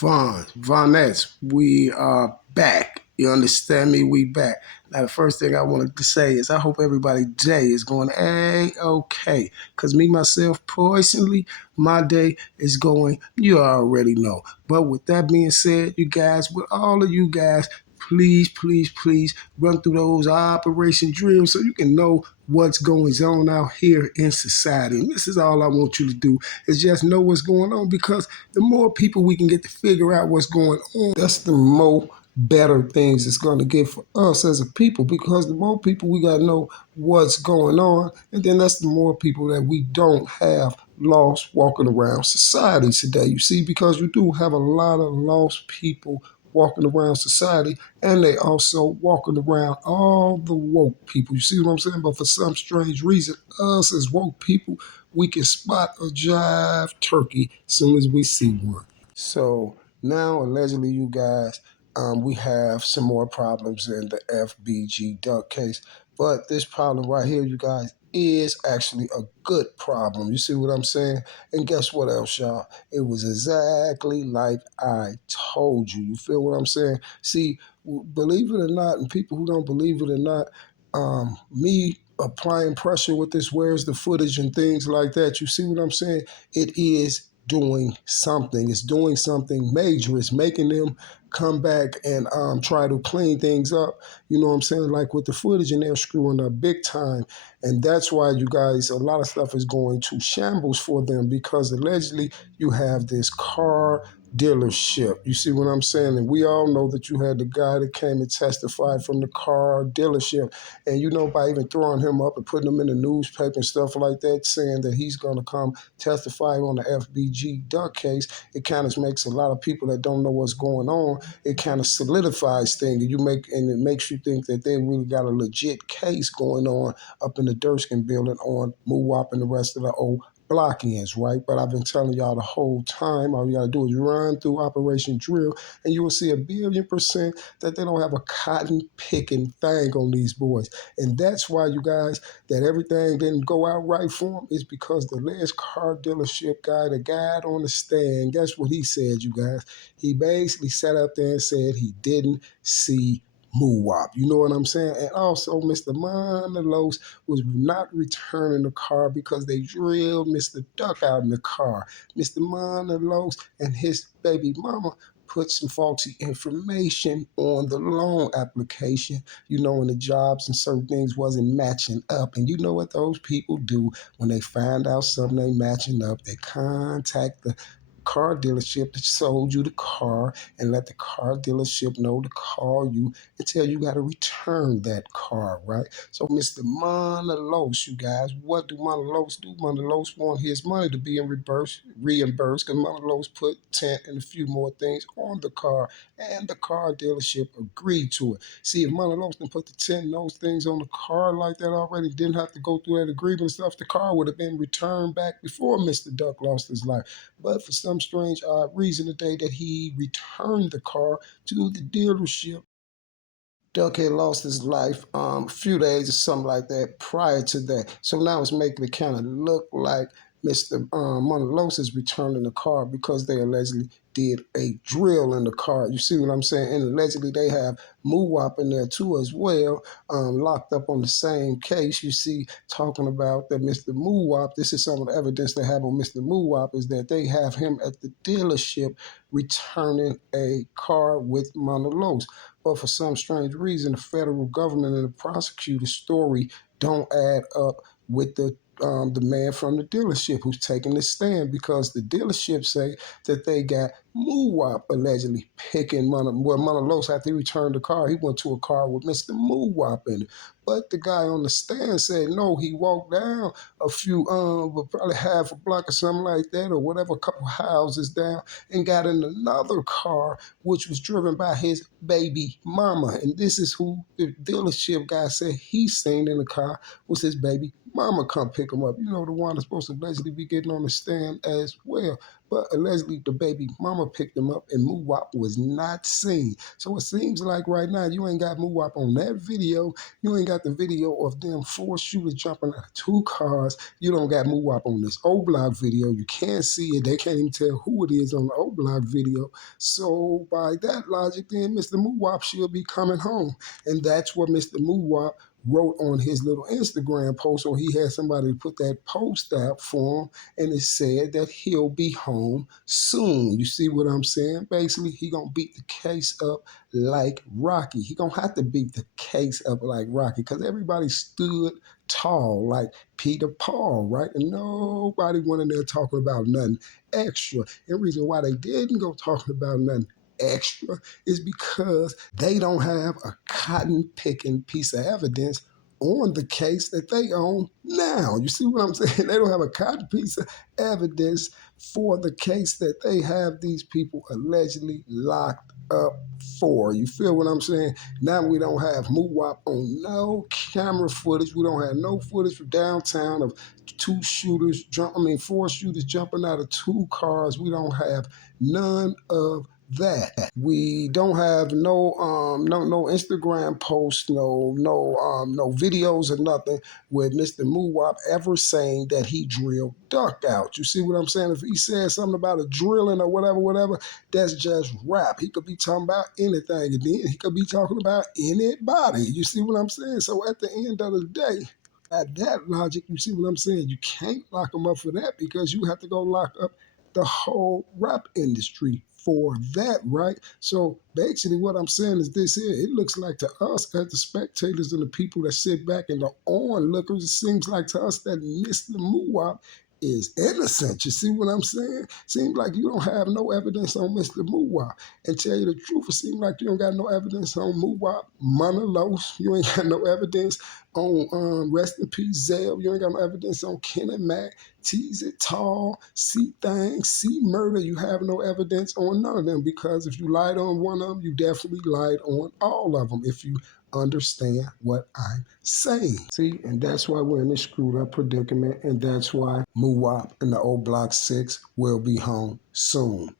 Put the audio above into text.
Vonettes, we are back. You understand me? We back. Now, the first thing I wanted to say is I hope everybody's day is going A-okay. Because me, myself, personally, my day is going, you already know. But with that being said, you guys, with all of you guys, please run through those operation drills so you can know what's going on out here in society. And this is all I want you to do is just know what's going on because the more people we can get to figure out what's going on, that's the more better things it's going to get for us as a people because the more people we got to know what's going on, and then that's the more people that we don't have lost walking around society today. You see, because you do have a lot of lost people walking around society, and they also walking around all the woke people. You see what I'm saying? But for some strange reason, us as woke people, we can spot a jive turkey as soon as we see one. So now, allegedly, you guys, we have some more problems in the FBG duck case. But this problem right here, you guys, is actually a good problem. You see what I'm saying? And guess what else, y'all? It was exactly like I told you. You feel what I'm saying? See, believe it or not, and people who don't believe it or not, me applying pressure with this, where's the footage and things like that. You see what I'm saying? It is doing something. It's doing something major. It's making them come back and try to clean things up. You know what I'm saying? Like with the footage, and they're screwing up big time. And that's why you guys, a lot of stuff is going to shambles for them because allegedly you have this car dealership. You see what I'm saying? And we all know that you had the guy that came and testified from the car dealership. And you know, by even throwing him up and putting him in the newspaper and stuff like that, saying that he's going to come testify on the FBG duck case, it kind of makes a lot of people that don't know what's going on, it kind of solidifies things. And it makes you think that they really got a legit case going on up in the Durskin building on Muwop and the rest of the old block ends, right? But I've been telling y'all the whole time, all you gotta do is run through Operation Drill, and you will see 1,000,000,000% that they don't have a cotton picking thing on these boys. And that's why, you guys, that everything didn't go out right for them is because the last car dealership guy, the guy on the stand, guess what he said, you guys? He basically sat up there and said he didn't see Muwop. You know what I'm saying? And also, Mr. Monalos was not returning the car because they drilled Mr. Duck out in the car. Mr. Monalos and his baby mama put some faulty information on the loan application, you know, when the jobs and certain things wasn't matching up. And you know what those people do when they find out something ain't matching up? They contact the car dealership that sold you the car and let the car dealership know to call you and tell you got to return that car, right? So Mr. Monalos, you guys, what do Monalos do? Monalos want his money to be reimbursed because Monalos put tent and a few more things on the car, and the car dealership agreed to it. See, if Monalos didn't put the tent and those things on the car like that already, didn't have to go through that agreement and stuff, the car would have been returned back before Mr. Duck lost his life. But for some strange odd reason today that he returned the car to the dealership, Duck had lost his life a few days or something like that prior to that. So now it's making it kind of look like Mr. Monalos is returning the car because they allegedly did a drill in the car. You see what I'm saying? And allegedly they have Muwop in there too as well, locked up on the same case. You see, talking about that Mr. Muwop, this is some of the evidence they have on Mr. Muwop is that they have him at the dealership returning a car with Monalos. But for some strange reason, the federal government and the prosecutor's story don't add up with the man from the dealership who's taking the stand because the dealership say that they got Muwop allegedly picking Monalos after he returned the car. He went to a car with Mr. Muwop in it. But the guy on the stand said no, he walked down a few, probably half a block or something like that, or whatever, a couple houses down, and got in another car which was driven by his baby mama. And this is who the dealership guy said he seen in the car was his baby mama come pick him up. You know, the one that's supposed to basically be getting on the stand as well. but allegedly the baby mama picked him up and Muwop was not seen. So it seems like right now you ain't got Muwop on that video. You ain't got the video of them four shooters jumping out of two cars. You don't got Muwop on this O Block video. You can't see it. They can't even tell who it is on the O Block video. So by that logic, then Mr. Muwop should be coming home. And that's what Mr. Muwop wrote on his little Instagram post, or he had somebody put that post out for him, and it said that he'll be home soon. You see what I'm saying? Basically, he gonna beat the case up like Rocky. He gonna have to beat the case up like Rocky because everybody stood tall like Peter Paul, right? And nobody went in there talking about nothing extra. And the reason why they didn't go talking about nothing extra is because they don't have a cotton picking piece of evidence on the case that they own now. You see what I'm saying? They don't have a cotton piece of evidence for the case that they have these people allegedly locked up for. You feel what I'm saying? Now we don't have Muwop on no camera footage. We don't have no footage from downtown of four shooters jumping out of two cars. We don't have none of that. We don't have no Instagram posts, no videos or nothing with Mr. Muwop ever saying that he drilled duck out. You see what I'm saying? If he said something about a drilling or whatever, that's just rap. He could be talking about anything, and then he could be talking about anybody. You see what I'm saying? So at the end of the day, at that logic, you see what I'm saying? You can't lock them up for that because you have to go lock up the whole rap industry for that, right? So basically what I'm saying is this here. It looks like to us as the spectators and the people that sit back and the onlookers, it seems like to us that Mr. Muwop is innocent. You see what I'm saying? Seems like you don't have no evidence on Mr. Muwop. And tell you the truth, it seems like you don't got no evidence on Muwop, Monalos. You ain't got no evidence on Rest in Peace Zell. You ain't got no evidence on Kenny Mac, Tease It Tall, C Thang, C Murder. You have no evidence on none of them because if you lied on one of them, you definitely lied on all of them. If you understand what I'm saying. See, and that's why we're in this screwed up predicament, and that's why Muwop and the old Block 6 will be home soon.